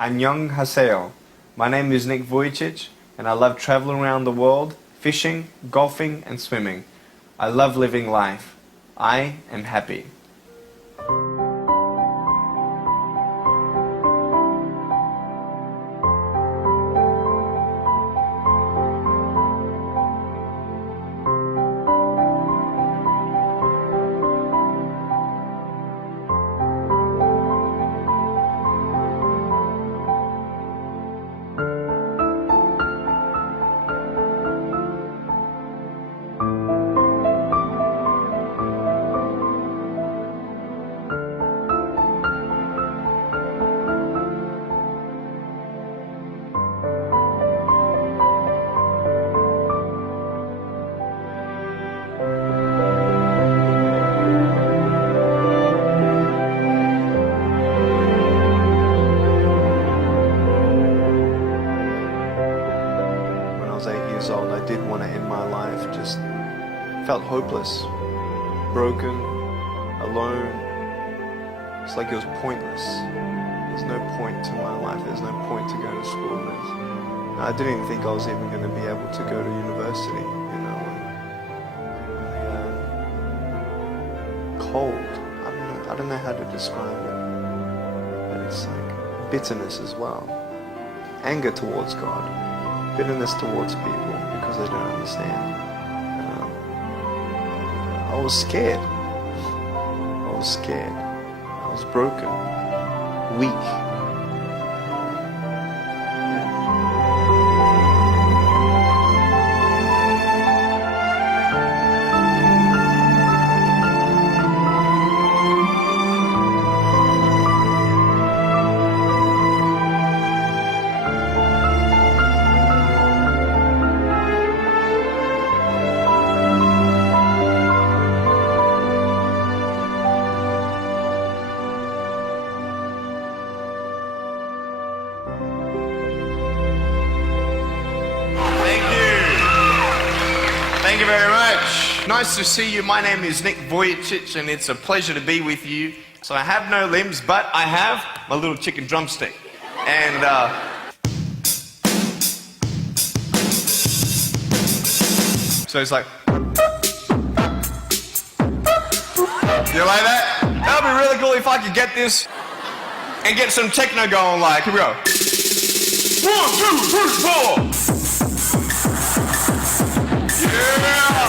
Annyeonghaseyo. My name is Nick Vujicic, and I love traveling around the world, fishing, golfing, and swimming. I love living life. I am happy. When I was 8 years old, I did want to end my life. Just felt hopeless, broken, alone. It's like it was pointless. There's no point to my life. There's no point to go to school. I didn't even think I was even going to be able to go to university, you know. Cold. I don't know how to describe it. But it's like bitterness as well. Anger towards God. Bitterness towards people because they don't understand. I was scared. I was scared. I was broken. Weak. Thank you very much. Nice to see you. My name is Nick Vujicic, and it's a pleasure to be with you. So I have no limbs, but I have my little chicken drumstick. And so it's like, you like that? That would be really cool if I could get this and get some techno going. Like, here we go. 1, 2, 3, 4. Yeah!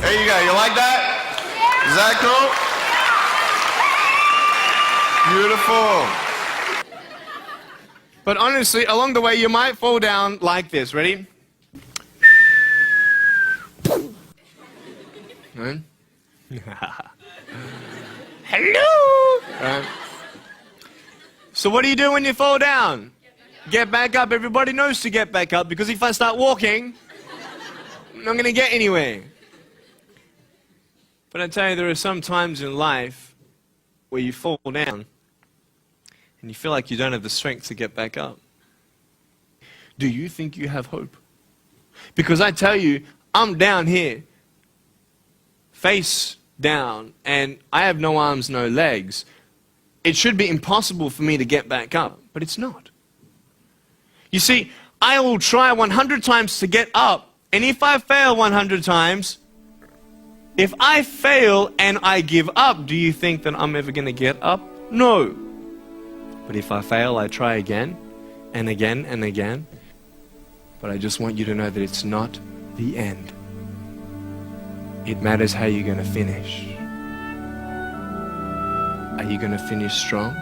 There you go. You like that? Is that cool? Beautiful. But honestly, along the way, you might fall down like this. Ready? Right? Hello! Right. So what do you do when you fall down? Get back up. Everybody knows to get back up, because if I start walking, I'm not going to get anywhere. But I tell you, there are some times in life where you fall down and you feel like you don't have the strength to get back up. Do you think you have hope? Because I tell you, I'm down here, face down, and I have no arms, no legs. It should be impossible for me to get back up, but it's not. You see, I will try 100 times to get up, and if I fail 100 times, if I fail and I give up, do you think that I'm ever going to get up? No. But if I fail, I try again and again and again. But I just want you to know that it's not the end. It matters how you're going to finish. Are you going to finish strong?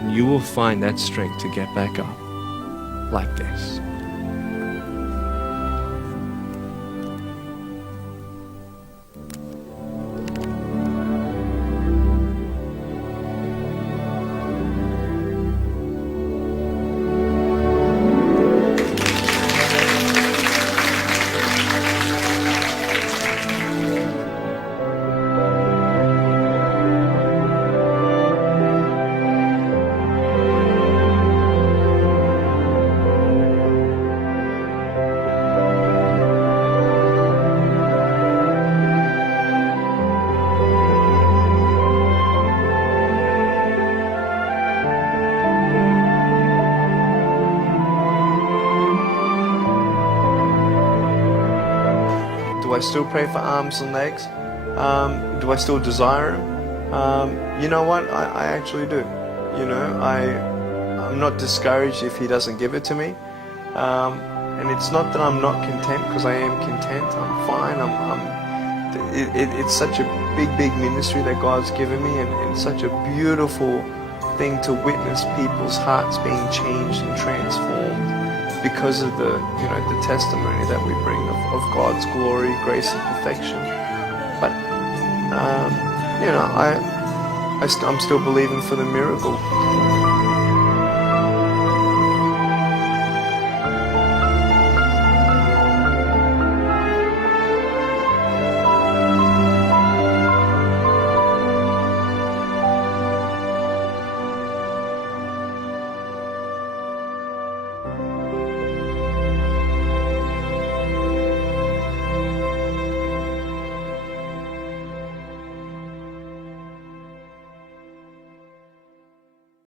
And you will find that strength to get back up like this. Do I still pray for arms and legs? Do I still desire them? You know what? I actually do. You know, I'm not discouraged if He doesn't give it to me. And it's not that I'm not content, because I am content. I'm fine. It's such a big ministry that God's given me, and such a beautiful thing to witness people's hearts being changed and transformed because of the testimony that we bring of God's glory, grace, and perfection. But I'm still believing for the miracle.